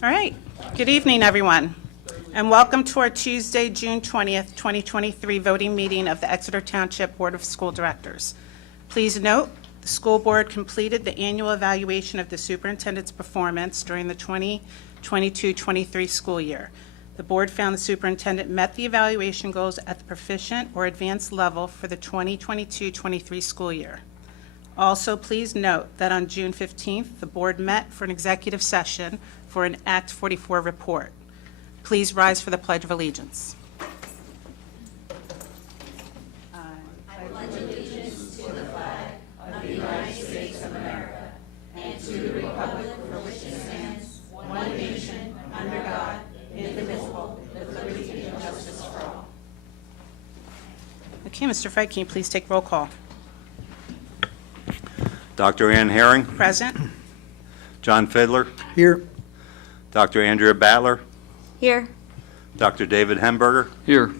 All right. Good evening, everyone, and welcome to our Tuesday, June 20th, 2023 voting meeting of the Exeter Township Board of School Directors. Please note, the school board completed the annual evaluation of the superintendent's performance during the 2022-23 school year. The board found the superintendent met the evaluation goals at the proficient or advanced level for the 2022-23 school year. Also, please note that on June 15th, the board met for an executive session for an Act 44 report. Please rise for the Pledge of Allegiance. I pledge allegiance to the flag of the United States of America and to the republic for which it stands, one nation, under God, indivisible, with liberty and justice for all. Okay, Mr. Fike, can you please take roll call? Dr. Ann Herring. Present. John Fiedler. Here. Dr. Andrea Battler. Here. Dr. David Hemberger. Here.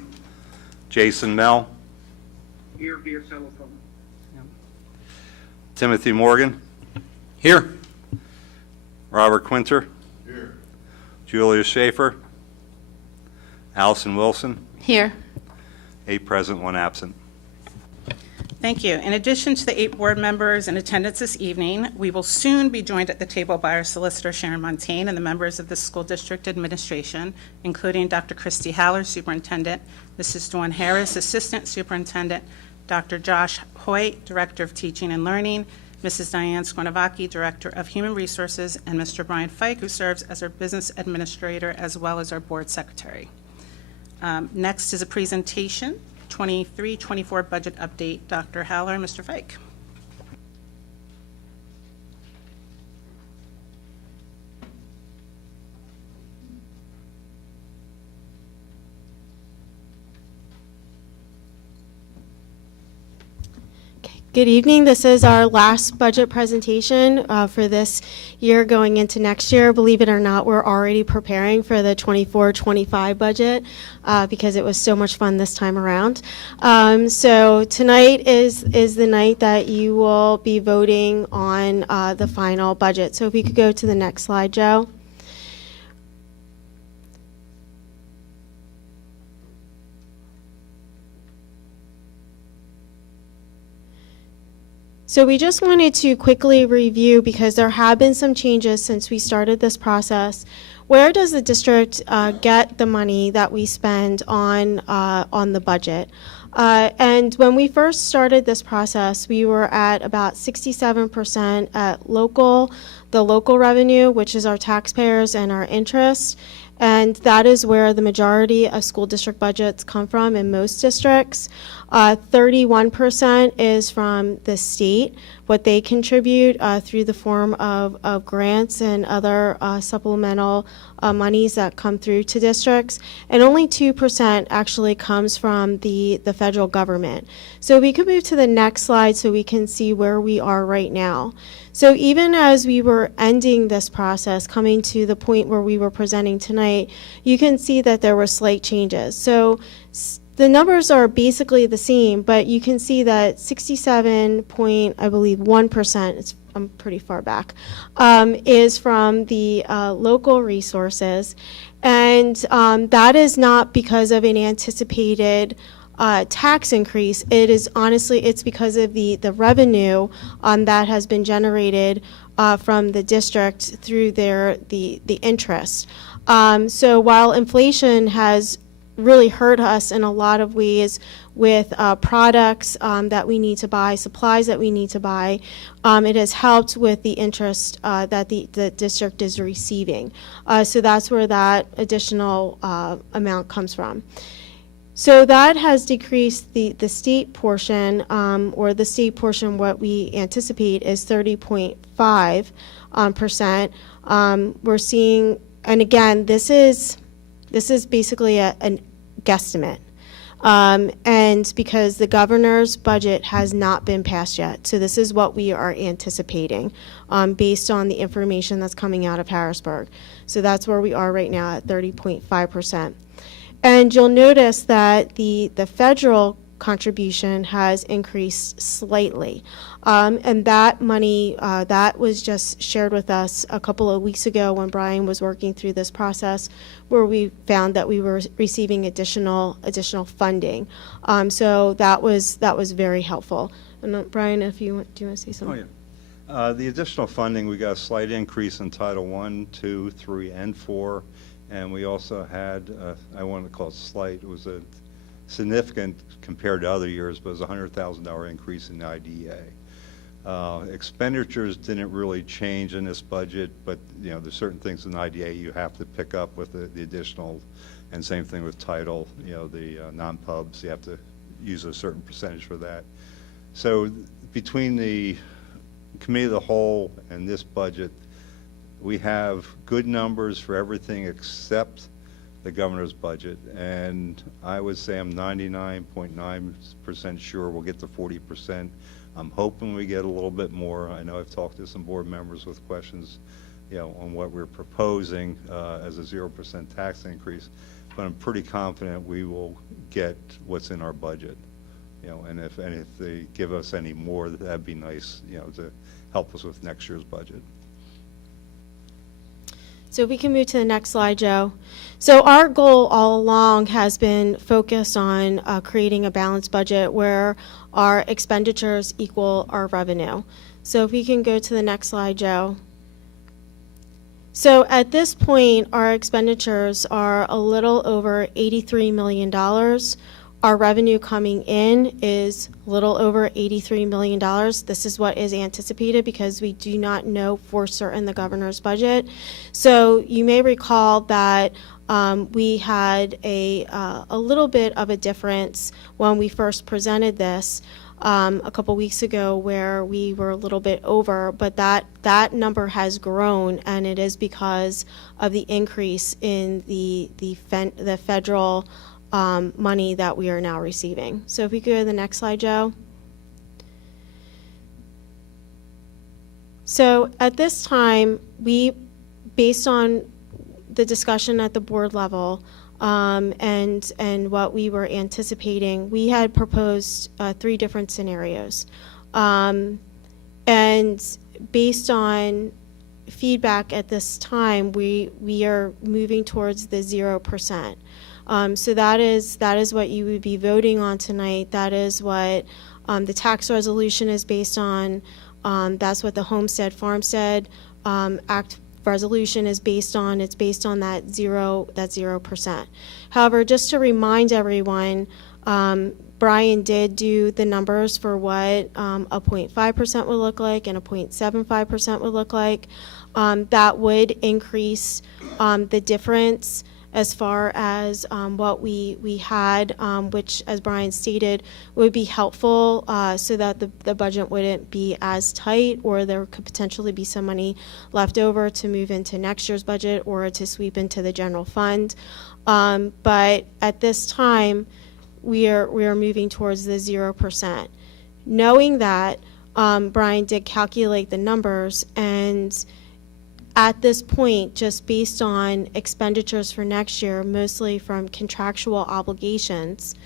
Jason Mell. Here via telephone. Timothy Morgan. Here. Robert Quinter. Here. Julia Schaefer. Allison Wilson. Here. 8 present, 1 absent. Thank you. In addition to the 8 board members in attendance this evening, we will soon be joined at the table by our Solicitor Sharon Montaigne and the members of the School District Administration, including Dr. Christy Haller, Superintendent, Mrs. Dawn Harris, Assistant Superintendent, Dr. Josh Hoyt, Director of Teaching and Learning, Mrs. Diane Skornovaki, Director of Human Resources, and Mr. Brian Fike, who serves as our Business Administrator as well as our Board Secretary. Next is a presentation. 23-24 budget update. Dr. Haller and Mr. Fike. Good evening. This is our last budget presentation for this year going into next year. Believe it or not, we're already preparing for the 24-25 budget because it was so much fun this time around. So tonight is the night that you will be voting on the final budget. So if we could go to the next slide, Joe. So we just wanted to quickly review, because there have been some changes since we started this process. Where does the district get the money that we spend on the budget? And when we first started this process, we were at about 67% at the local revenue, which is our taxpayers and our interest. And that is where the majority of school district budgets come from in most districts. 31% is from the state, what they contribute through the form of grants and other supplemental monies that come through to districts. And only 2% actually comes from the federal government. So we could move to the next slide so we can see where we are right now. So even as we were ending this process, coming to the point where we were presenting tonight, you can see that there were slight changes. So the numbers are basically the same, but you can see that 67 point, I believe, 1%, I'm pretty far back, is from the local resources. And that is not because of an anticipated tax increase. It is honestly, it's because of the revenue that has been generated from the district through the interest. So while inflation has really hurt us in a lot of ways with products that we need to buy, supplies that we need to buy, it has helped with the interest that the district is receiving. So that's where that additional amount comes from. So that has decreased the state portion, or the state portion, what we anticipate is 30.5%. We're seeing, and again, this is basically an guesstimate. And because the governor's budget has not been passed yet. So this is what we are anticipating based on the information that's coming out of Harrisburg. So that's where we are right now at 30.5%. And you'll notice that the federal contribution has increased slightly. And that money, that was just shared with us a couple of weeks ago when Brian was working through this process, where we found that we were receiving additional funding. So that was very helpful. And Brian, do you want to say something? Oh, yeah. The additional funding, we got a slight increase in Title I, 2, 3, and 4. And we also had, I want to call it slight, it was a significant compared to other years, but it was a $100,000 increase in the IDEA. Expenditures didn't really change in this budget, but there's certain things in IDA you have to pick up with the additional, and same thing with title, the non-pubs, you have to use a certain percentage for that. So between the committee of the whole and this budget, we have good numbers for everything except the governor's budget, and I would say I'm 99.9% sure we'll get to 40%. I'm hoping we get a little bit more. I know I've talked to some board members with questions, on what we're proposing as a 0% tax increase, but I'm pretty confident we will get what's in our budget. And if they give us any more, that'd be nice, to help us with next year's budget. So if we can move to the next slide, Joe. So our goal all along has been focused on creating a balanced budget where our expenditures equal our revenue. So if we can go to the next slide, Joe. So at this point, our expenditures are a little over $83 million. Our revenue coming in is a little over $83 million. This is what is anticipated because we do not know for certain the governor's budget. So you may recall that we had a little bit of a difference when we first presented this a couple weeks ago, where we were a little bit over, but that number has grown, and it is because of the increase in the federal money that we are now receiving. So if we go to the next slide, Joe. So at this time, based on the discussion at the board level and what we were anticipating, we had proposed 3 different scenarios. And based on feedback at this time, we are moving towards the 0%. So that is what you would be voting on tonight. That is what the tax resolution is based on. That's what the Homestead Farmstead Act resolution is based on. It's based on that 0%. However, just to remind everyone, Brian did do the numbers for what a 0.5% would look like and a 0.75% would look like. That would increase the difference as far as what we had, which, as Brian stated, would be helpful so that the budget wouldn't be as tight, or there could potentially be some money left over to move into next year's budget or to sweep into the general fund. But at this time, we are moving towards the 0%. Knowing that, Brian did calculate the numbers, and at this point, just based on expenditures for next year, mostly from contractual obligations,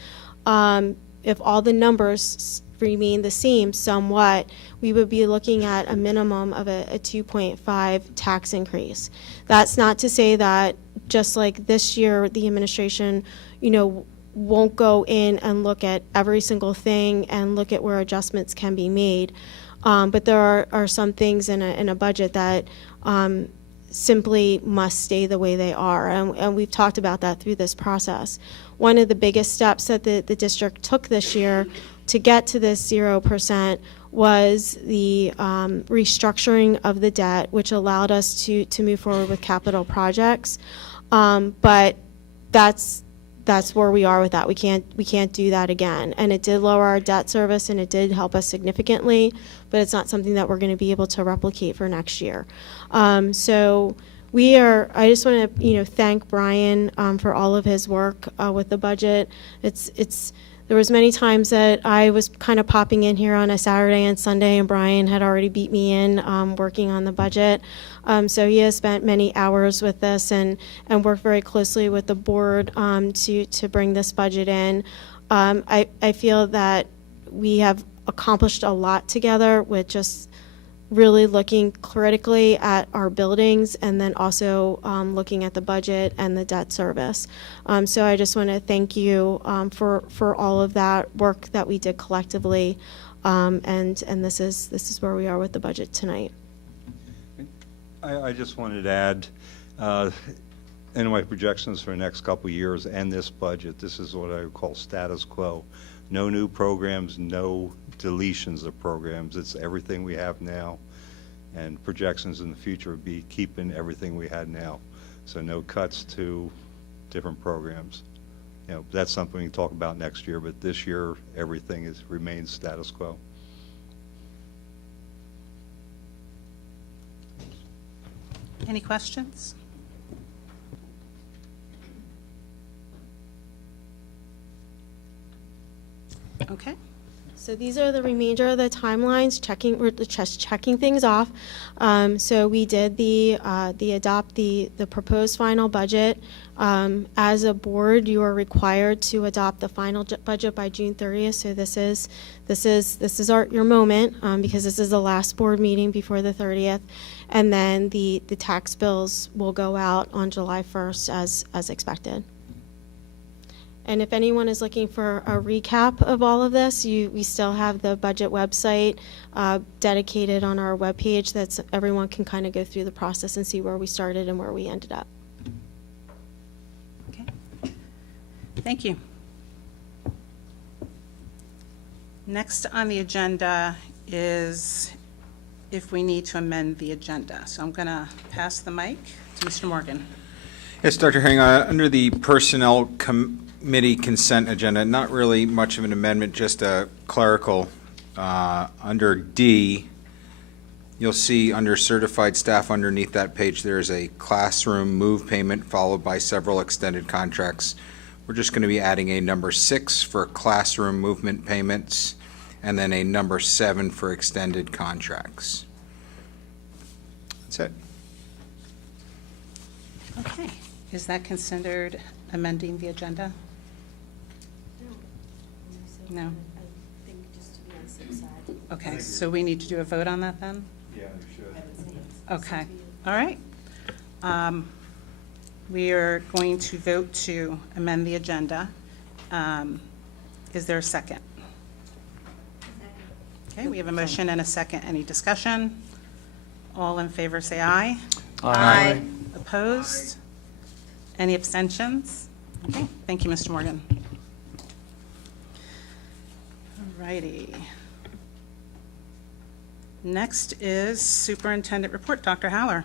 if all the numbers remain the same somewhat, we would be looking at a minimum of a 2.5 tax increase. That's not to say that just like this year, the administration, won't go in and look at every single thing and look at where adjustments can be made. But there are some things in a budget that simply must stay the way they are, and we've talked about that through this process. One of the biggest steps that the district took this year to get to this 0% was the restructuring of the debt, which allowed us to move forward with capital projects. But that's where we are with that. We can't do that again. And it did lower our debt service, and it did help us significantly, but it's not something that we're going to be able to replicate for next year. So I just want to, thank Brian for all of his work with the budget. There was many times that I was kind of popping in here on a Saturday and Sunday, and Brian had already beat me in working on the budget. So he has spent many hours with this and worked very closely with the board to bring this budget in. I feel that we have accomplished a lot together with just really looking critically at our buildings and then also looking at the budget and the debt service. So I just want to thank you for all of that work that we did collectively, and this is where we are with the budget tonight. I just wanted to add, in my projections for the next couple of years and this budget, this is what I would call status quo. No new programs, no deletions of programs. It's everything we have now, and projections in the future would be keeping everything we had now. So no cuts to different programs. That's something we can talk about next year, but this year everything remains status quo. Any questions? Okay. So these are the remainder of the timelines, we're just checking things off. So we did adopt the proposed final budget. As a board, you are required to adopt the final budget by June 30th. So this is your moment, because this is the last board meeting before the 30th. And then the tax bills will go out on July 1st as expected. And if anyone is looking for a recap of all of this, we still have the budget website dedicated on our webpage. That's everyone can kind of go through the process and see where we started and where we ended up. Okay. Thank you. Next on the agenda is if we need to amend the agenda. So I'm going to pass the mic to Mr. Morgan. Yes, Dr. Herring, under the Personnel Committee consent agenda, not really much of an amendment, just a clerical. Under D, you'll see under certified staff underneath that page, there is a classroom move payment followed by several extended contracts. We're just going to be adding a number 6 for classroom movement payments and then a number 7 for extended contracts. That's it. Okay. Is that considered amending the agenda? No. I think just to be on the safe side. Okay, so we need to do a vote on that then? Yeah, you should. Okay, all right. We are going to vote to amend the agenda. Is there a second? Okay, we have a motion and a second. Any discussion? All in favor say aye. Aye. Opposed? Any abstentions? Okay, thank you, Mr. Morgan. All righty. Next is Superintendent Report. Dr. Haller.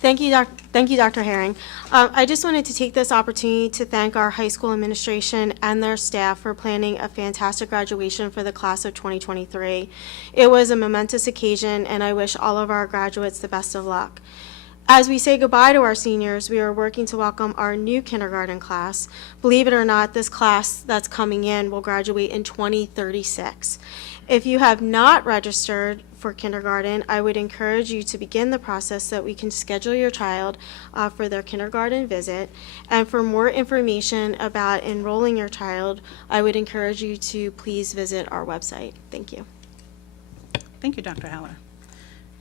Thank you, Dr. Herring. I just wanted to take this opportunity to thank our high school administration and their staff for planning a fantastic graduation for the class of 2023. It was a momentous occasion, and I wish all of our graduates the best of luck. As we say goodbye to our seniors, we are working to welcome our new kindergarten class. Believe it or not, this class that's coming in will graduate in 2036. If you have not registered for kindergarten, I would encourage you to begin the process so that we can schedule your child for their kindergarten visit. And for more information about enrolling your child, I would encourage you to please visit our website. Thank you. Thank you, Dr. Haller.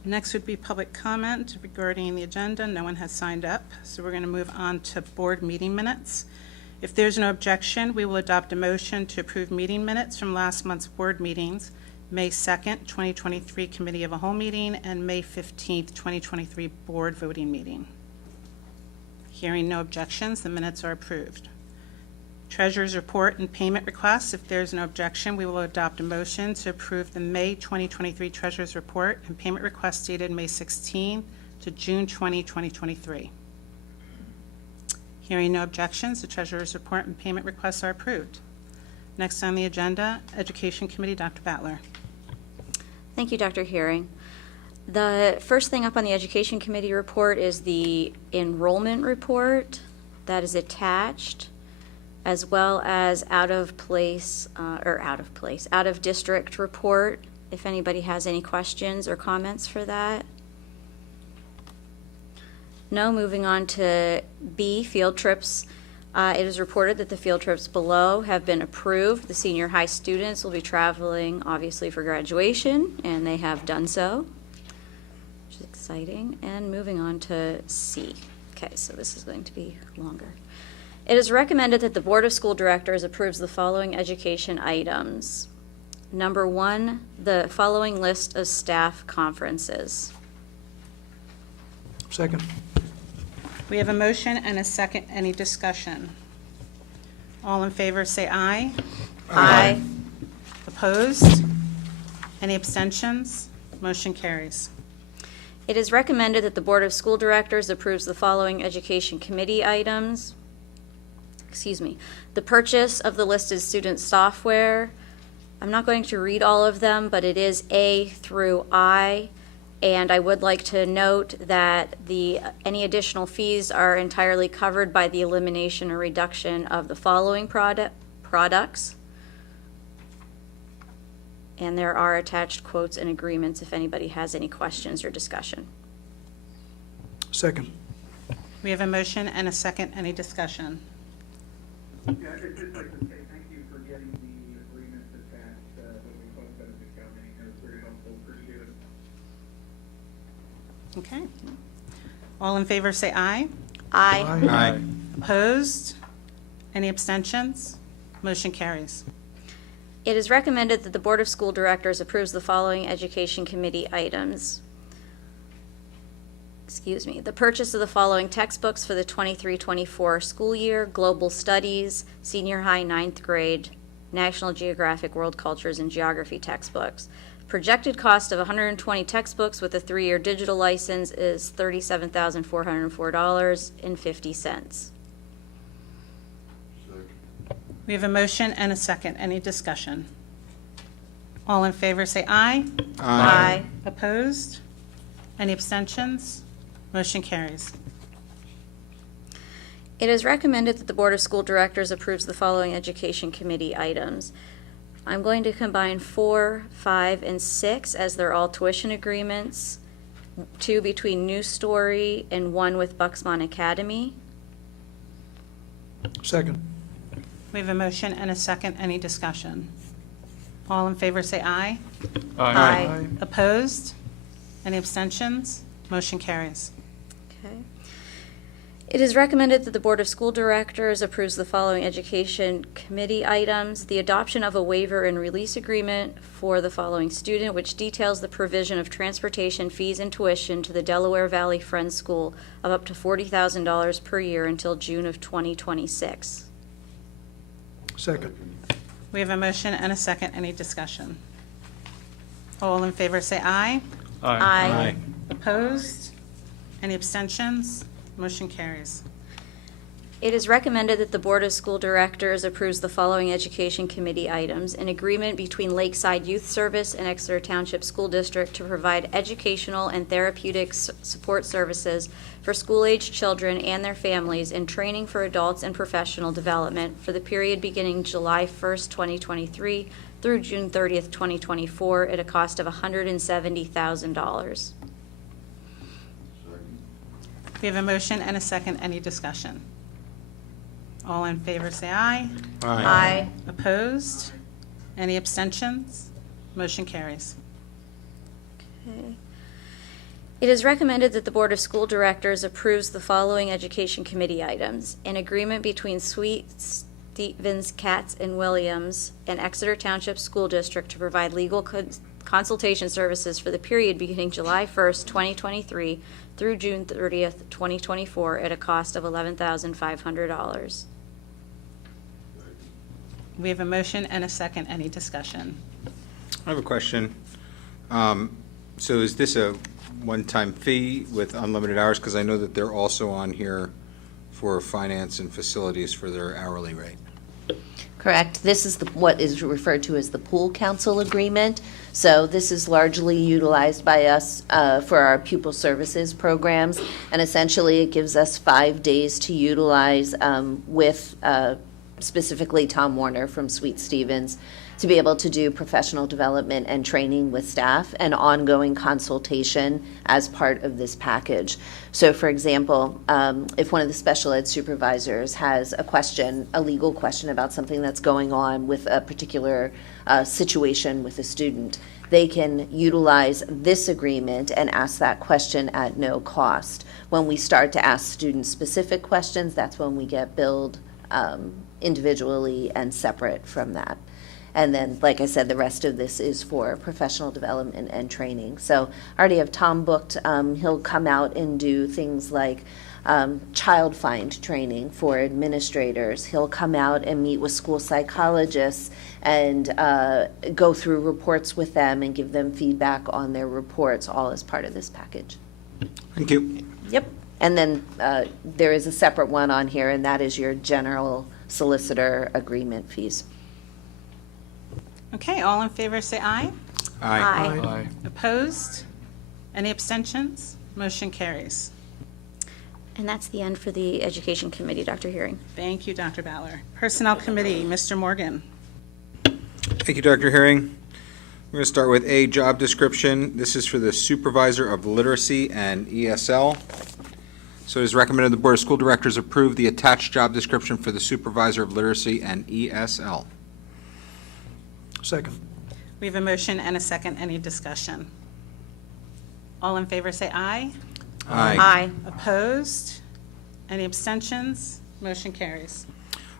Next would be public comment regarding the agenda. No one has signed up, so we're going to move on to board meeting minutes. If there's no objection, we will adopt a motion to approve meeting minutes from last month's board meetings, May 2nd, 2023 Committee of a Whole meeting, and May 15th, 2023 board voting meeting. Hearing no objections, the minutes are approved. Treasurer's report and payment requests. If there's no objection, we will adopt a motion to approve the May 2023 Treasurer's report and payment requests dated May 16 to June 20, 2023. Hearing no objections, the Treasurer's report and payment requests are approved. Next on the agenda, Education Committee, Dr. Battler. Thank you, Dr. Herring. The first thing up on the Education Committee report is the enrollment report that is attached, as well as out of district report, if anybody has any questions or comments for that. No, moving on to B, field trips. It is reported that the field trips below have been approved. The senior high students will be traveling, obviously, for graduation, and they have done so, which is exciting. And moving on to C. Okay, so this is going to be longer. It is recommended that the Board of School Directors approves the following education items. Number 1, the following list of staff conferences. Second. We have a motion and a second. Any discussion? All in favor, say aye. Aye. Opposed? Any abstentions? Motion carries. It is recommended that the Board of School Directors approves the following education committee items. The purchase of the listed student software. I'm not going to read all of them, but it is A through I. And I would like to note that any additional fees are entirely covered by the elimination or reduction of the following products. And there are attached quotes and agreements if anybody has any questions or discussion. Second. We have a motion and a second. Any discussion? Yeah, I'd just like to say thank you for getting the agreements attached that we posted at the county. It was very helpful. Appreciate it. Okay. All in favor, say aye. Aye. Aye. Opposed? Any abstentions? Motion carries. It is recommended that the Board of School Directors approves the following education committee items. The purchase of the following textbooks for the 23-24 school year: Global Studies, Senior High 9th grade, National Geographic, World Cultures, and Geography textbooks. Projected cost of 120 textbooks with a 3-year digital license is $37,404.50. We have a motion and a second. Any discussion? All in favor, say aye. Aye. Opposed? Any abstentions? Motion carries. It is recommended that the Board of School Directors approves the following education committee items. I'm going to combine 4, 5, and 6 as they're all tuition agreements, 2 between New Story and 1 with Bucksmont Academy. Second. We have a motion and a second. Any discussion? All in favor, say aye. Aye. Opposed? Any abstentions? Motion carries. Okay. It is recommended that the Board of School Directors approves the following education committee items. The adoption of a waiver and release agreement for the following student, which details the provision of transportation, fees, and tuition to the Delaware Valley Friends School of up to $40,000 per year until June of 2026. Second. We have a motion and a second. Any discussion? All in favor, say aye. Aye. Opposed? Any abstentions? Motion carries. It is recommended that the Board of School Directors approves the following education committee items: an agreement between Lakeside Youth Service and Exeter Township School District to provide educational and therapeutic support services for school-aged children and their families, and training for adults and professional development for the period beginning July 1st, 2023 through June 30th, 2024 at a cost of $170,000. We have a motion and a second. Any discussion? All in favor, say aye. Aye. Opposed? Any abstentions? Motion carries. Okay. It is recommended that the Board of School Directors approves the following education committee items: an agreement between Sweet Stevens, Katz, and Williams and Exeter Township School District to provide legal consultation services for the period beginning July 1st, 2023 through June 30th, 2024 at a cost of $11,500. We have a motion and a second. Any discussion? I have a question. So is this a one-time fee with unlimited hours? Because I know that they're also on here for finance and facilities for their hourly rate. Correct. This is what is referred to as the pool council agreement. So this is largely utilized by us for our pupil services programs. And essentially, it gives us 5 days to utilize with specifically Tom Warner from Sweet Stevens to be able to do professional development and training with staff and ongoing consultation as part of this package. So for example, if one of the special ed supervisors has a question, a legal question about something that's going on with a particular situation with a student, they can utilize this agreement and ask that question at no cost. When we start to ask student-specific questions, that's when we get billed individually and separate from that. And then, like I said, the rest of this is for professional development and training. So I already have Tom booked. He'll come out and do things like child find training for administrators. He'll come out and meet with school psychologists and go through reports with them and give them feedback on their reports, all as part of this package. Thank you. Yep. And then there is a separate one on here, and that is your general solicitor agreement fees. Okay, all in favor say aye. Aye. Opposed? Any abstentions? Motion carries. And that's the end for the Education Committee, Dr. Hearing. Thank you, Dr. Ballard. Personnel Committee, Mr. Morgan. Thank you, Dr. Herring. We're going to start with A, job description. This is for the Supervisor of Literacy and ESL. So it is recommended the Board of School Directors approve the attached job description for the Supervisor of Literacy and ESL. Second. We have a motion and a second. Any discussion? All in favor say aye. Aye. Opposed? Any abstentions? Motion carries.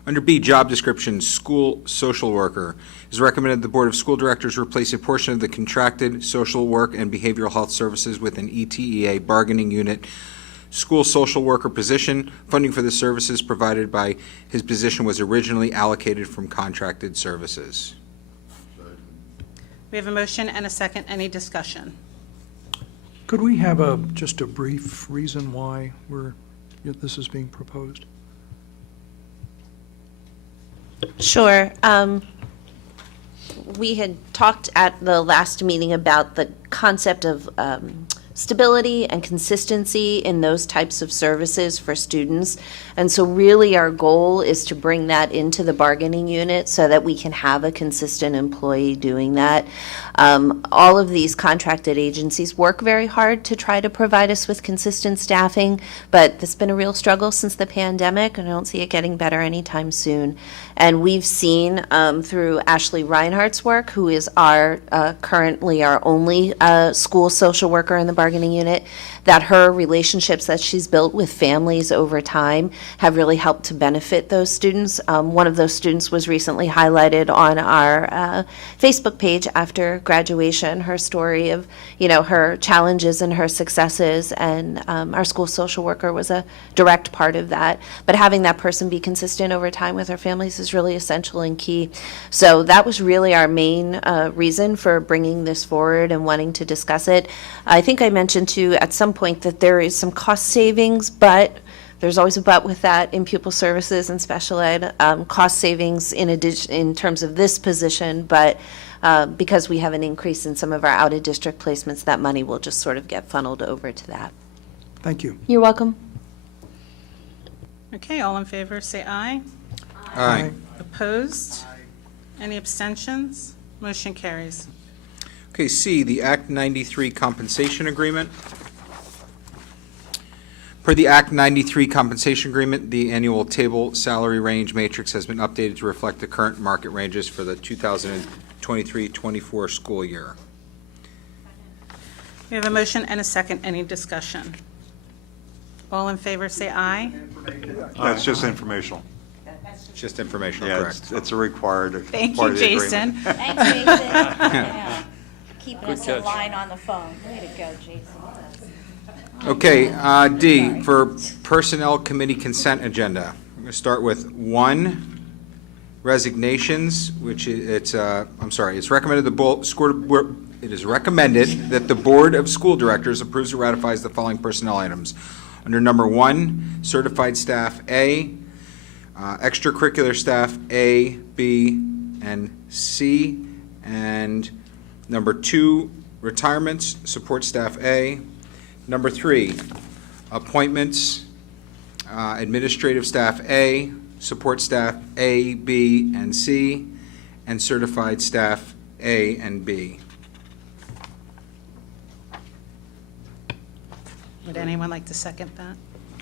Under B, job description, school social worker. It is recommended the Board of School Directors replace a portion of the contracted social work and behavioral health services with an ETEA bargaining unit school social worker position. Funding for the services provided by his position was originally allocated from contracted services. We have a motion and a second. Any discussion? Could we have just a brief reason why this is being proposed? Sure. We had talked at the last meeting about the concept of stability and consistency in those types of services for students. And so really our goal is to bring that into the bargaining unit so that we can have a consistent employee doing that. All of these contracted agencies work very hard to try to provide us with consistent staffing, but it's been a real struggle since the pandemic, and I don't see it getting better anytime soon. And we've seen through Ashley Reinhardt's work, who is currently our only school social worker in the bargaining unit, that her relationships that she's built with families over time have really helped to benefit those students. One of those students was recently highlighted on our Facebook page after graduation, her story of, her challenges and her successes, and our school social worker was a direct part of that. But having that person be consistent over time with her families is really essential and key. So that was really our main reason for bringing this forward and wanting to discuss it. I think I mentioned too at some point that there is some cost savings, but there's always a but with that in pupil services and special ed, cost savings in addition in terms of this position, but because we have an increase in some of our out-of-district placements, that money will just sort of get funneled over to that. Thank you. You're welcome. Okay, all in favor say aye. Aye. Opposed? Any abstentions? Motion carries. Okay, C, the Act 93 compensation agreement. Per the Act 93 compensation agreement, the annual table salary range matrix has been updated to reflect the current market ranges for the 2023-24 school year. We have a motion and a second. Any discussion? All in favor say aye. That's just informational. Just informational, Yeah, correct? it's a required Thank part you, of the agreement. Jason. Thanks, Jason. Yeah. Keeping us in line on the phone. Way to go, Jason. Okay, D, for Personnel Committee consent agenda. I'm going to start with 1, resignations, which it's recommended it is recommended that the Board of School Directors approves or ratifies the following personnel items. Under number 1, certified staff A, Extracurricular staff A, B, and C. And number 2, retirements, support staff A. Number 3, appointments, administrative staff A, support staff A, B, and C, and certified staff A and B. Would anyone like to second that?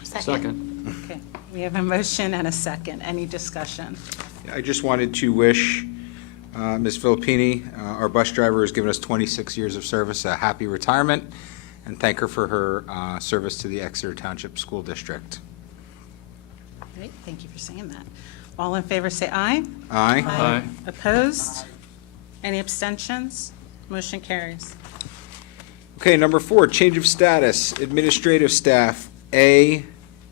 Second. Okay, we have a motion and a second. Any discussion? I just wanted to wish Ms. Filippini, our bus driver, has given us 26 years of service, a happy retirement, and thank her for her service to the Exeter Township School District. Great, thank you for saying that. All in favor, say aye. Aye. Opposed? Any abstentions? Motion carries. Okay, number 4, change of status, administrative staff A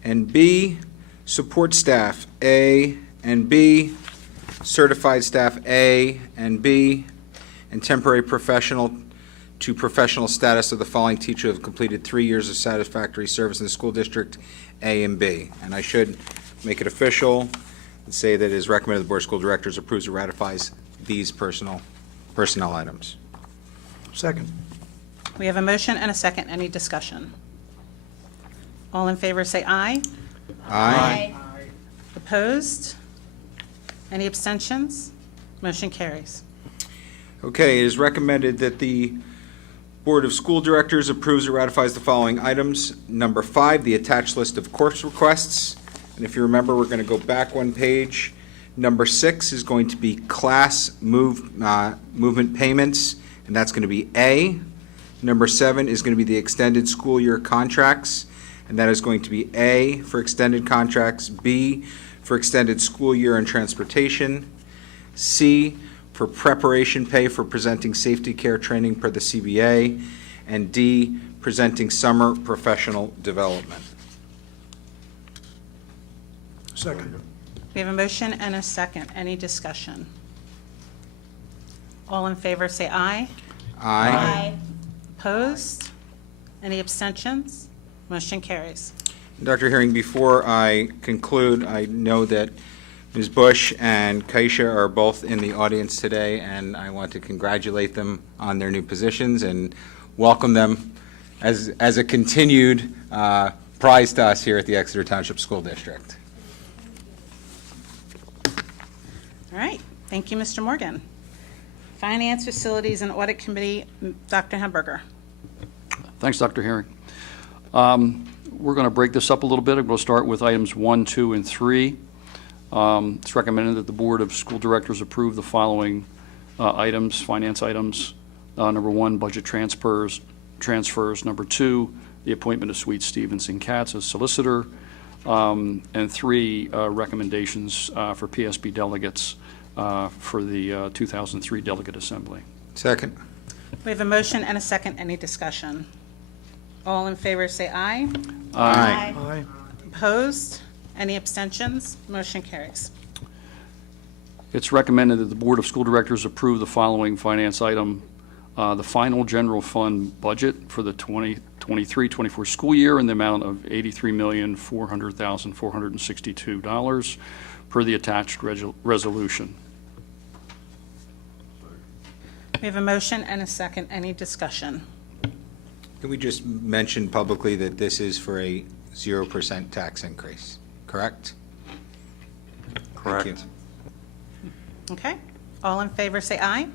and B, support staff A and B, certified staff A and B, and temporary professional to professional status of the following teacher who have completed 3 years of satisfactory service in the school district A and B. And I should make it official and say that it is recommended the Board of School Directors approves or ratifies these personnel items. Second. We have a motion and a second. Any discussion? All in favor, say aye. Aye. Opposed? Any abstentions? Motion carries. Okay, it is recommended that the Board of School Directors approves or ratifies the following items. Number 5, the attached list of course requests. And if you remember, we're going to go back one page. Number 6 is going to be class movement payments, and that's going to be A. Number 7 is going to be the extended school year contracts, and that is going to be A for extended contracts, B for extended school year and transportation, C for preparation pay for presenting safety care training per the CBA, and D, presenting summer professional development. Second. We have a motion and a second. Any discussion? All in favor, say aye. Aye. Opposed? Any abstentions? Motion carries. Dr. Herring, before I conclude, I know that Ms. Bush and Kaisha are both in the audience today, and I want to congratulate them on their new positions and welcome them as a continued prize to us here at the Exeter Township School District. All right. Thank you, Mr. Morgan. Finance, Facilities, and Audit Committee, Dr. Hamburger. Thanks, Dr. Herring. We're going to break this up a little bit. I'm going to start with items 1, 2, and 3. It's recommended that the Board of School Directors approve the following items, finance items. Number 1, budget transfers. Number 2, the appointment of Sweet Stevenson Katz as solicitor. And 3, recommendations for PSB delegates for the 2003 Delegate Assembly. Second. We have a motion and a second. Any discussion? All in favor, say aye. Aye. Aye. Opposed? Any abstentions? Motion carries. It's recommended that the Board of School Directors approve the following finance item, the final general fund budget for the 2023-24 school year in the amount of $83,400,462 per the attached resolution. We have a motion and a second. Any discussion? Can we just mention publicly that this is for a 0% tax increase, correct? Thank you. Okay. All in favor, say aye.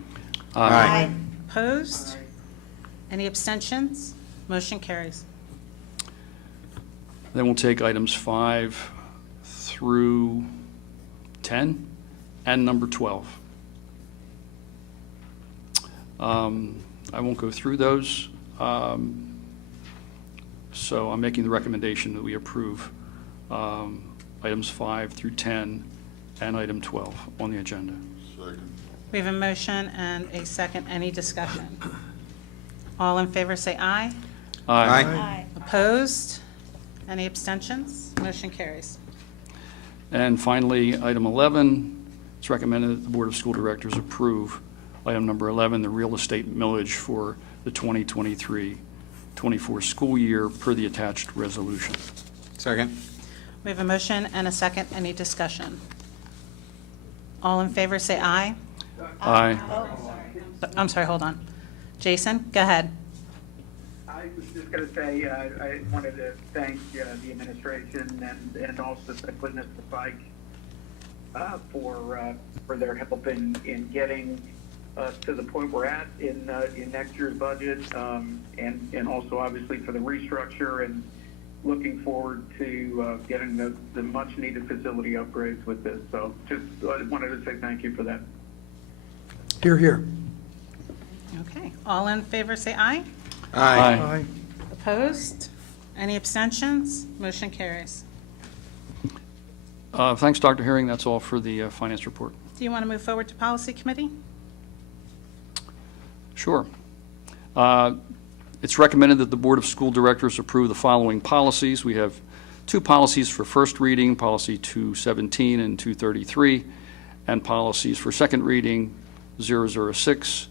Aye. Opposed? Any abstentions? Motion carries. Then we'll take items 5 through 10 and number 12. I won't go through those. So I'm making the recommendation that we approve items 5 through 10 and item 12 on the agenda. We have a motion and a second. Any discussion? All in favor, say aye. Aye. Aye. Opposed? Any abstentions? Motion carries. And finally, item 11, it's recommended that the Board of School Directors approve item number 11, the real estate millage for the 2023-24 school year per the attached resolution. Second. We have a motion and a second. Any discussion? All in favor, say aye. Aye. I'm sorry, hold on. Jason, go ahead. I was just going to say, I wanted to thank the administration and also simply Mr. Fike for their help in getting us to the point we're at in next year's budget, and also obviously for the restructure, and looking forward to getting the much needed facility upgrades with this. So just wanted to say thank you for that. Hear, hear. Okay, all in favor, say aye. Aye. Aye. Opposed? Any abstentions? Motion carries. Thanks, Dr. Herring. That's all for the finance report. Do you want to move forward to Policy Committee? Sure. It's recommended that the Board of School Directors approve the following policies. We have two policies for first reading, Policy 217 and 233, and policies for second reading, 006,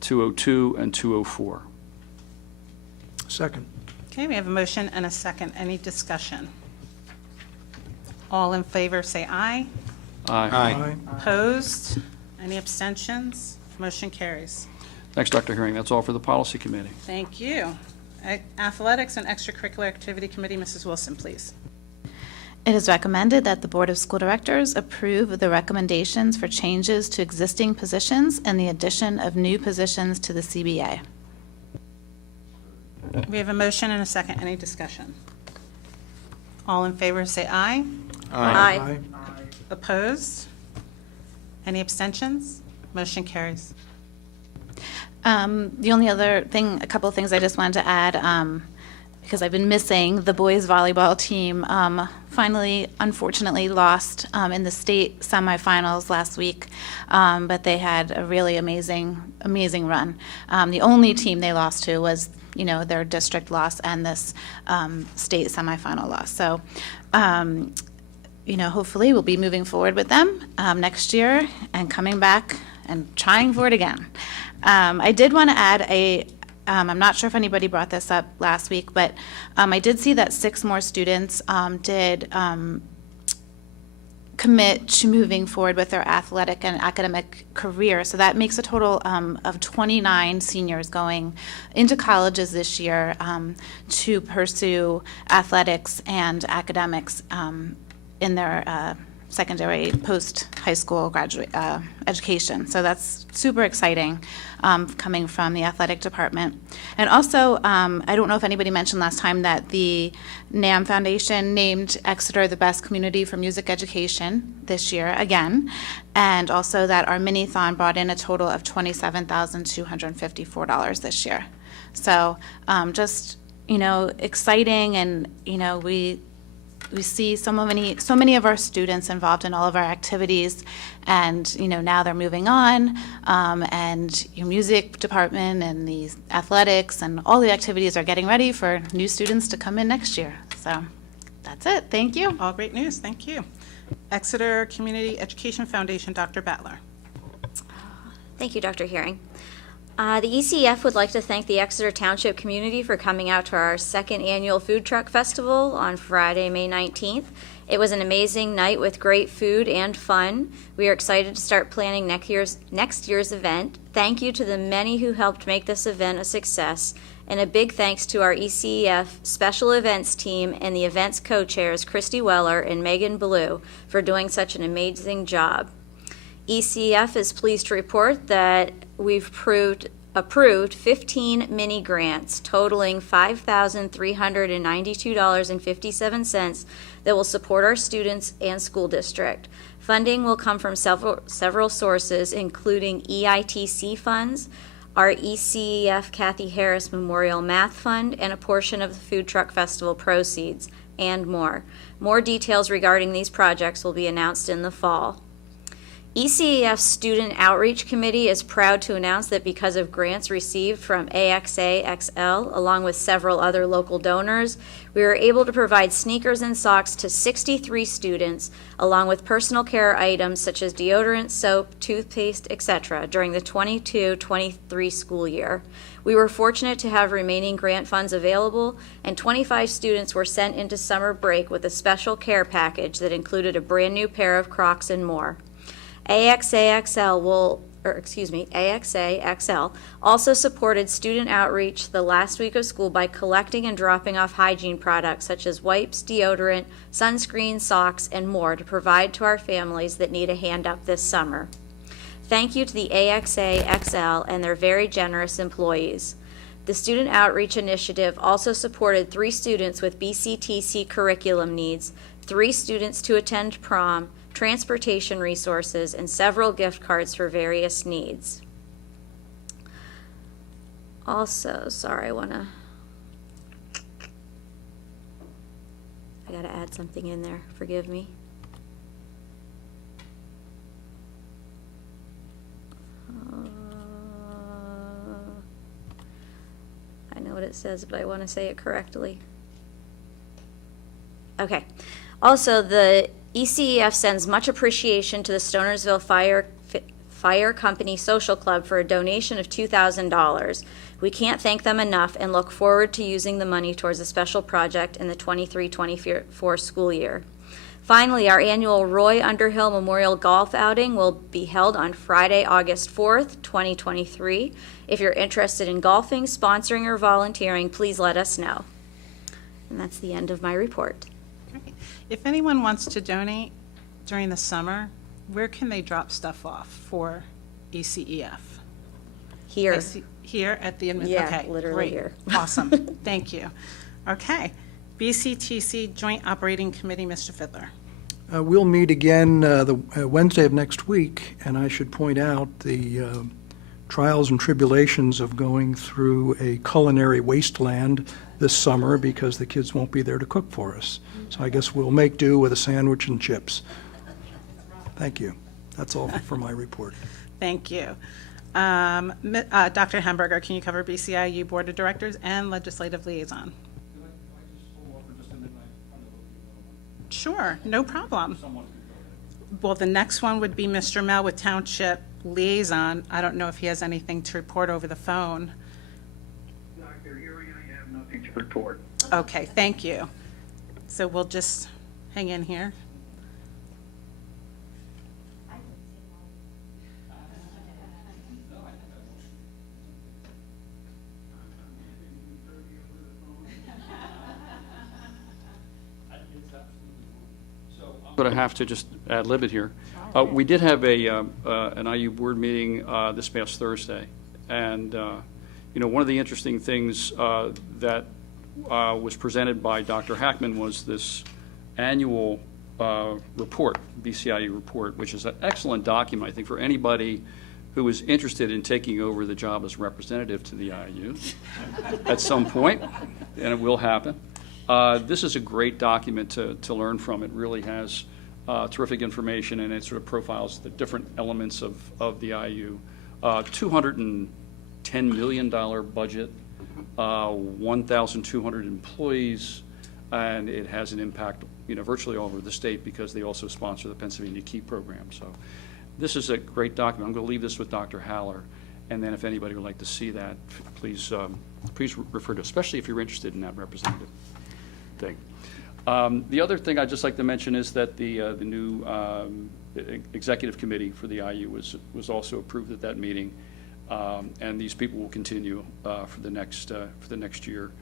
202, and 204. Second. Okay, we have a motion and a second. Any discussion? All in favor, say aye. Aye. Opposed? Any abstentions? Motion carries. Thanks, Dr. Herring. That's all for the Policy Committee. Thank you. Athletics and Extracurricular Activity Committee, Mrs. Wilson, please. It is recommended that the Board of School Directors approve the recommendations for changes to existing positions and the addition of new positions to the CBA. We have a motion and a second. Any discussion? All in favor, say aye. Aye. Opposed? Any abstentions? Motion carries. The only other thing, a couple of things I just wanted to add, because I've been missing, the boys volleyball team finally, unfortunately, lost in the state semifinals last week, but they had a really amazing run. The only team they lost to was, their district loss and this state semifinal loss. So, hopefully we'll be moving forward with them next year and coming back and trying for it again. I did want to add I'm not sure if anybody brought this up last week, but I did see that 6 more students did commit to moving forward with their athletic and academic career. So that makes a total of 29 seniors going into colleges this year to pursue athletics and academics in their secondary post-high school graduate education. So that's super exciting coming from the athletic department. And also, I don't know if anybody mentioned last time that the NAM Foundation named Exeter the best community for music education this year again, and also that our mini-thon brought in a total of $27,254 this year. So just, exciting, and, we see so many of our students involved in all of our activities, and now they're moving on, and your music department and the athletics and all the activities are getting ready for new students to come in next year. So that's it. Thank you. All great news. Thank you. Exeter Community Education Foundation, Dr. Battler. Thank you, Dr. Herring. The ECF would like to thank the Exeter Township community for coming out to our second annual Food Truck Festival on Friday, May 19th. It was an amazing night with great food and fun. We are excited to start planning next year's event. Thank you to the many who helped make this event a success, and a big thanks to our ECF special events team and the events co-chairs Christy Weller and Megan Ballou for doing such an amazing job. ECF is pleased to report that we've approved 15 mini grants totaling $5,392.57 that will support our students and school district. Funding will come from several sources, including EITC funds, our ECF Kathy Harris Memorial Math Fund, and a portion of the Food Truck Festival proceeds, and more. More details regarding these projects will be announced in the fall. ECEF Student Outreach Committee is proud to announce that because of grants received from AXA-XL, along with several other local donors, we were able to provide sneakers and socks to 63 students, along with personal care items such as deodorant, soap, toothpaste, etc., during the 22-23 school year. We were fortunate to have remaining grant funds available, and 25 students were sent into summer break with a special care package that included a brand new pair of Crocs and more. AXA-XL also supported student outreach the last week of school by collecting and dropping off hygiene products such as wipes, deodorant, sunscreen, socks, and more to provide to our families that need a hand up this summer. Thank you to the AXA-XL and their very generous employees. The Student Outreach Initiative also supported 3 students with BCTC curriculum needs, 3 students to attend prom, transportation resources, and several gift cards for various needs. Also, sorry, I gotta add something in there, forgive me. I know what it says, but I want to say it correctly. Okay. Also, the ECEF sends much appreciation to the Stonersville Fire Company Social Club for a donation of $2,000. We can't thank them enough and look forward to using the money towards a special project in the 23-24 school year. Finally, our annual Roy Underhill Memorial Golf Outing will be held on Friday, August 4th, 2023. If you're interested in golfing, sponsoring, or volunteering, please let us know. And that's the end of my report. Great. If anyone wants to donate during the summer, where can they drop stuff off for ECEF? Here. Here at the admin? Yeah, Okay, literally great. here. Awesome. Thank you. Okay. BCTC Joint Operating Committee, Mr. Fiddler. We'll meet again the Wednesday of next week, and I should point out the trials and tribulations of going through a culinary wasteland this summer because the kids won't be there to cook for us. So I guess we'll make do with a sandwich and chips. Thank you. That's all for my report. Thank you. Dr. Hamburger, can you cover BCIU Board of Directors and Legislative Liaison? Sure, no problem. Well, the next one would be Mr. Mel with Township Liaison. I don't know if he has anything to report over the phone. Dr. Erie, I have nothing to report. Okay, thank you. So we'll just hang in here. I'm going to have to just ad-lib it here. We did have an IU board meeting this past Thursday, and one of the interesting things that was presented by Dr. Hackman was this annual report, BCIU report, which is an excellent document, I think, for anybody who is interested in taking over the job as representative to the IU at some point, and it will happen. This is a great document to learn from. It really has terrific information, and it sort of profiles the different elements of the IU. $210 million budget, 1,200 employees, and it has an impact, virtually all over the state because they also sponsor the Pennsylvania Key program. So this is a great document. I'm going to leave this with Dr. Haller, and then if anybody would like to see that, please refer to, especially if you're interested in that representative thing. The other thing I'd just like to mention is that the new executive committee for the IU was also approved at that meeting, and these people will continue for the next year.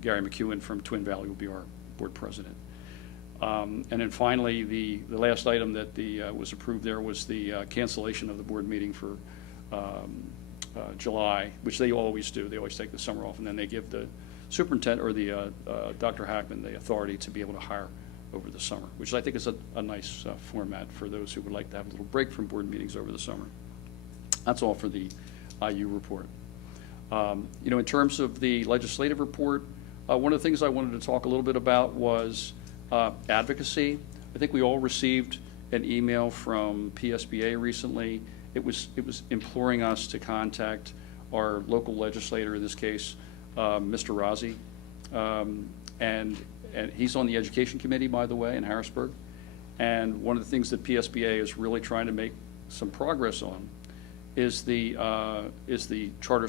Gary McEwen from Twin Valley will be our board president. And then finally, the last item that was approved there was the cancellation of the board meeting for July, which they always do. They always take the summer off, and then they give the superintendent or the Dr. Hackman the authority to be able to hire over the summer, which I think is a nice format for those who would like to have a little break from board meetings over the summer. That's all for the IU report. In terms of the legislative report, one of the things I wanted to talk a little bit about was advocacy. I think we all received an email from PSBA recently. It was imploring us to contact our local legislator, in this case, Mr. Razi. And he's on the Education Committee, by the way, in Harrisburg. And one of the things that PSBA is really trying to make some progress on is the charter,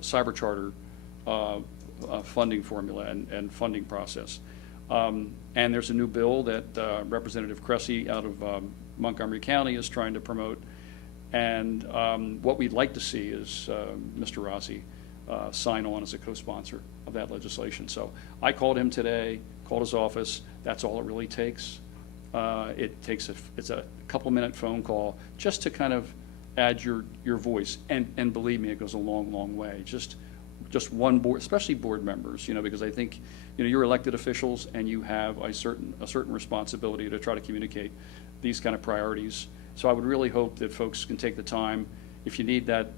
cyber charter funding formula and funding process. And there's a new bill that Representative Cressy out of Montgomery County is trying to promote. And what we'd like to see is Mr. Rossi sign on as a co-sponsor of that legislation. So I called him today, called his office. That's all it really takes. It's a couple-minute phone call just to kind of add your voice. And believe me, it goes a long, long way. Just one board, especially board members, because I think, you're elected officials and you have a certain responsibility to try to communicate these kind of priorities. So I would really hope that folks can take the time. If you need that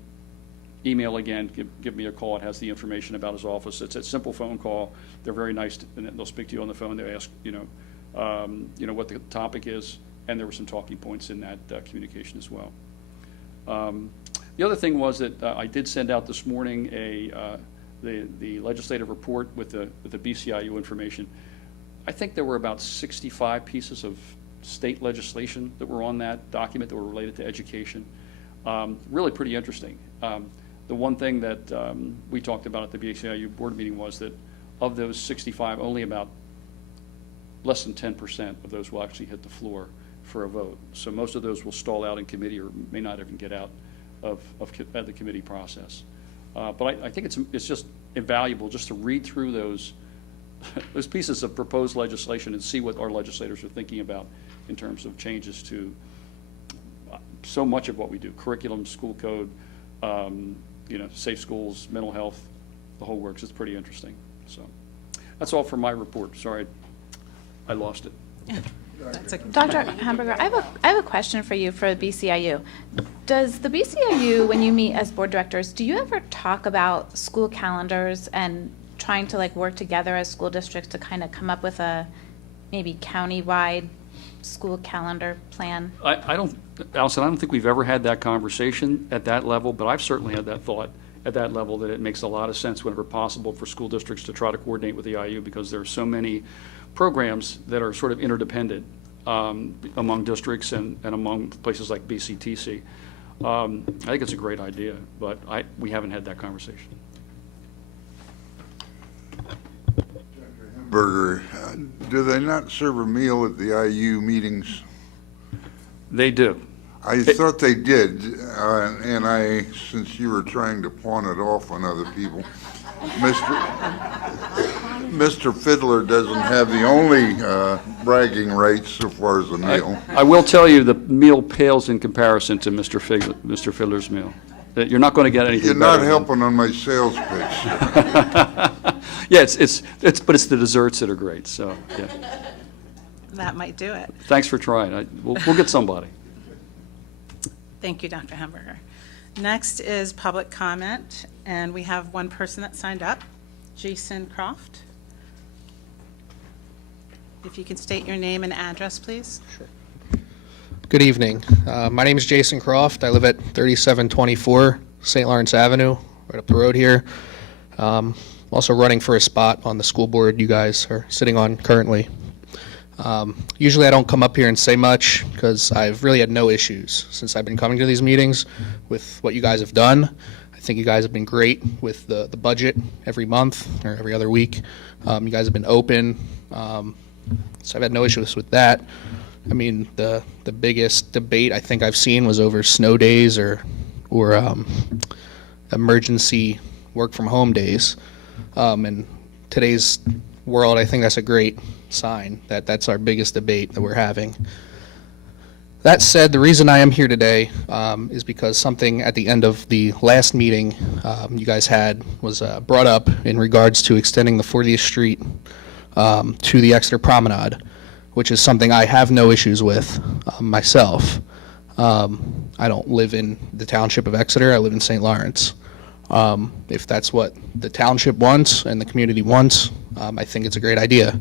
email again, give me a call. It has the information about his office. It's a simple phone call. They're very nice, and they'll speak to you on the phone. They ask, what the topic is, and there were some talking points in that communication as well. The other thing was that I did send out this morning the legislative report with the BCIU information. I think there were about 65 pieces of state legislation that were on that document that were related to education. Really pretty interesting. The one thing that we talked about at the BCIU board meeting was that of those 65, only about less than 10% of those will actually hit the floor for a vote. So most of those will stall out in committee or may not even get out of the committee process. But I think it's just invaluable just to read through those pieces of proposed legislation and see what our legislators are thinking about in terms of changes to so much of what we do: curriculum, school code, safe schools, mental health, the whole works. It's pretty interesting. So that's all for my report. Sorry, I lost it. Dr. Hamburger, I have a question for you for the BCIU. Does the BCIU, when you meet as board directors, do you ever talk about school calendars and trying to work together as school districts to kind of come up with a maybe county-wide school calendar plan? Allison, I don't think we've ever had that conversation at that level, but I've certainly had that thought at that level that it makes a lot of sense whenever possible for school districts to try to coordinate with the IU because there are so many programs that are sort of interdependent among districts and among places like BCTC. I think it's a great idea, but we haven't had that conversation. Burger, do they not serve a meal at the IU meetings? They do. I thought they did, and since you were trying to pawn it off on other people, Mr. Fiddler doesn't have the only bragging rights so far as a meal. I will tell you the meal pales in comparison to Mr. Fiddler's meal. That you're not going to get anything You're not better helping on my sales pitch. Yeah, but it's the desserts that are great. So yeah. That might do it. Thanks for trying. We'll get somebody. Thank you, Dr. Hamburger. Next is public comment, and we have one person that signed up, Jason Croft. If you can state your name and address, please. Sure. Good evening. My name is Jason Croft. I live at 3724 St. Lawrence Avenue, right up the road here. Also running for a spot on the school board you guys are sitting on currently. Usually I don't come up here and say much because I've really had no issues since I've been coming to these meetings with what you guys have done. I think you guys have been great with the budget every month or every other week. You guys have been open, so I've had no issues with that. I mean, the biggest debate I think I've seen was over snow days or emergency work from home days. In today's world, I think that's a great sign that that's our biggest debate that we're having. That said, the reason I am here today is because something at the end of the last meeting you guys had was brought up in regards to extending the 40th Street to the Exeter Promenade, which is something I have no issues with myself. I don't live in the township of Exeter. I live in St. Lawrence. If that's what the township wants and the community wants, I think it's a great idea.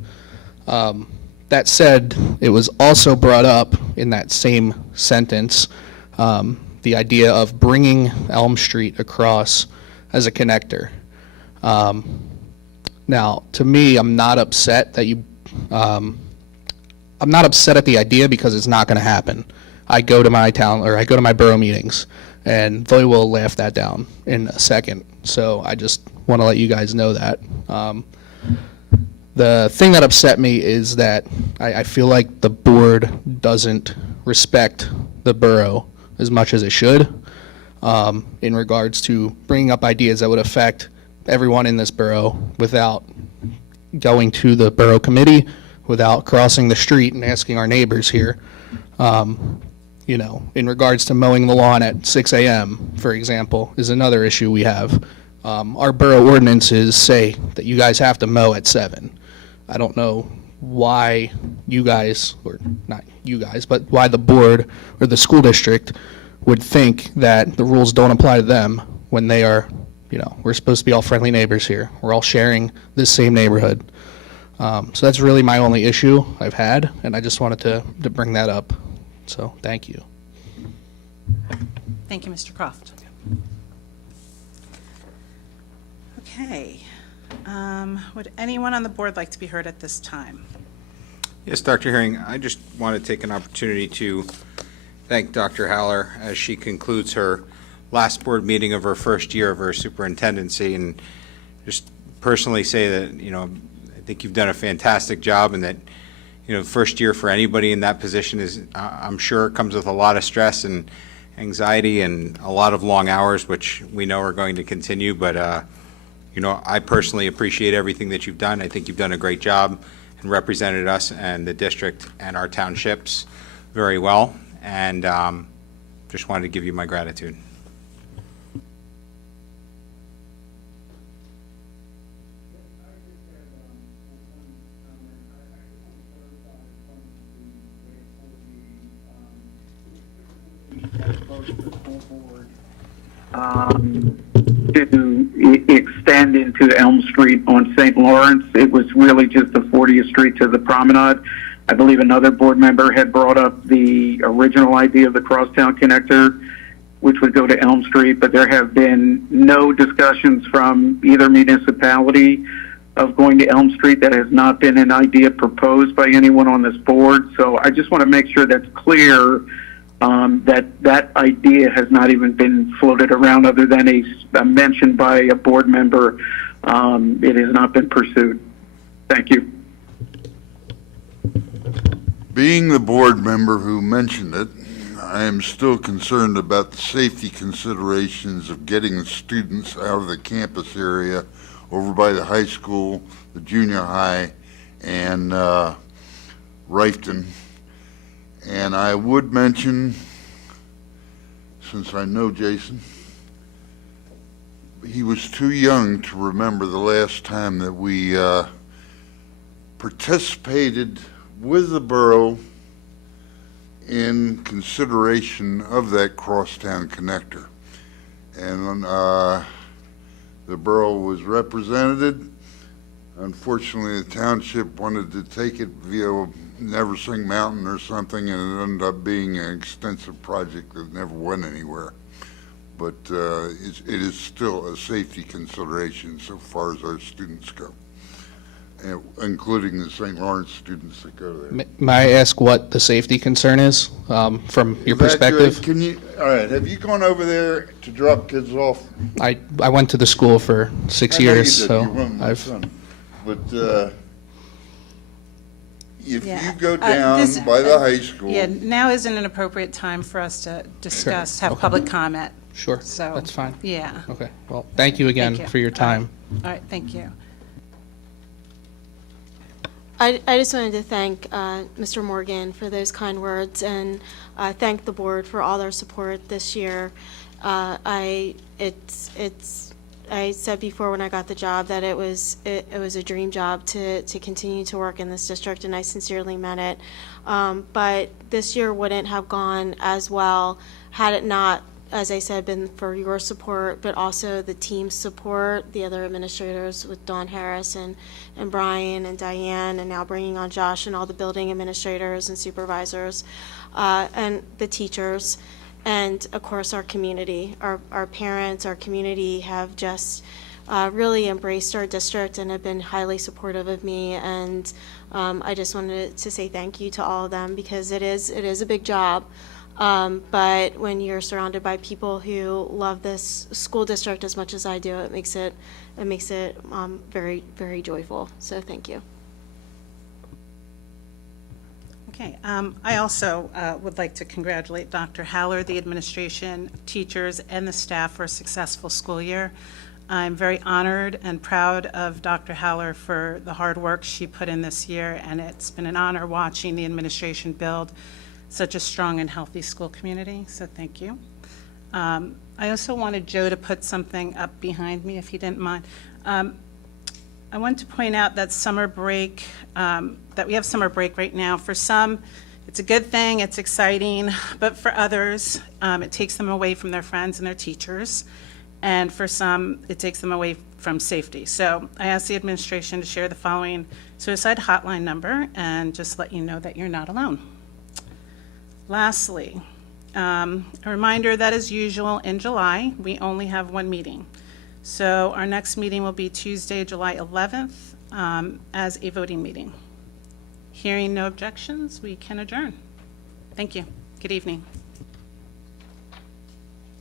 That said, it was also brought up in that same sentence, the idea of bringing Elm Street across as a connector. Now, to me, I'm not upset that I'm not upset at the idea because it's not going to happen. I go to my borough meetings, and they will laugh that down in a second. So I just want to let you guys know that. The thing that upset me is that I feel like the board doesn't respect the borough as much as it should in regards to bringing up ideas that would affect everyone in this borough without going to the borough committee, without crossing the street and asking our neighbors here. You know, in regards to mowing the lawn at 6 a.m., for example, is another issue we have. Our borough ordinances say that you guys have to mow at 7. I don't know why you guys, or not you guys, but why the board or the school district would think that the rules don't apply to them when they are, you know, we're supposed to be all friendly neighbors here. We're all sharing this same neighborhood. So that's really my only issue I've had, and I just wanted to bring that up. So thank you. Thank you, Mr. Croft. Okay. Would anyone on the board like to be heard at this time? Yes, Dr. Herring, I just want to take an opportunity to thank Dr. Haller as she concludes her last board meeting of her first year of her superintendency, and just personally say that, you know, I think you've done a fantastic job, and that, you know, first year for anybody in that position is, I'm sure it comes with a lot of stress and anxiety and a lot of long hours, which we know are going to continue, but you know, I personally appreciate everything that you've done. I think you've done a great job and represented us and the district and our townships very well, and just wanted to give you my gratitude. To extend into Elm Street on St. Lawrence. It was really just the 40th Street to the promenade. I believe another board member had brought up the original idea of the crosstown connector, which would go to Elm Street, but there have been no discussions from either municipality of going to Elm Street. That has not been an idea proposed by anyone on this board. So I just want to make sure that's clear, that idea has not even been floated around other than a mention by a board member. It has not been pursued. Thank you. Being the board member who mentioned it, I am still concerned about the safety considerations of getting the students out of the campus area over by the high school, the junior high, and Rifton. And I would mention, since I know Jason, he was too young to remember the last time that we participated with the borough in consideration of that crosstown connector. And the borough was represented. Unfortunately, the township wanted to take it via Neversink Mountain or something, and it ended up being an extensive project that never went anywhere. But it is still a safety consideration so far as our students go, including the St. Lawrence students that go there. May I ask what the safety concern is from your perspective? Can you, all right, have you gone over there to drop kids off? I went to the school for 6 I know years, you did. so You run my I've. son. But if Yeah. you go down This- by the high school. Yeah, now isn't an appropriate time for us to discuss, have Okay. public comment. Sure, So, that's fine. Yeah. Okay, well, thank you again Thank you. for your time. All right, thank you. I just wanted to thank Mr. Morgan for those kind words, and thank the board for all their support this year. I said before when I got the job that it was a dream job to continue to work in this district, and I sincerely meant it. But this year wouldn't have gone as well had as I said, been for your support, but also the team's support, the other administrators with Dawn Harris and Brian and Diane, and now bringing on Josh and all the building administrators and supervisors, and the teachers, and of course our community, our parents, our community have just really embraced our district and have been highly supportive of me, and I just wanted to say thank you to all of them, because it is a big job, but when you're surrounded by people who love this school district as much as I do, it makes it very, very joyful. So thank you. Okay, I also would like to congratulate Dr. Haller, the administration, teachers, and the staff for a successful school year. I'm very honored and proud of Dr. Haller for the hard work she put in this year, and it's been an honor watching the administration build such a strong and healthy school community, so thank you. I also wanted Joe to put something up behind me, if he didn't mind. I want to point out that summer break, that we have summer break right now. For some, it's a good thing, it's exciting, but for others, it takes them away from their friends and their teachers, and for some, it takes them away from safety. So I asked the administration to share the following suicide hotline number and just let you know that you're not alone. Lastly, a reminder that as usual in July, we only have one meeting. So our next meeting will be Tuesday, July 11th, as a voting meeting. Hearing no objections, we can adjourn. Thank you. Good evening.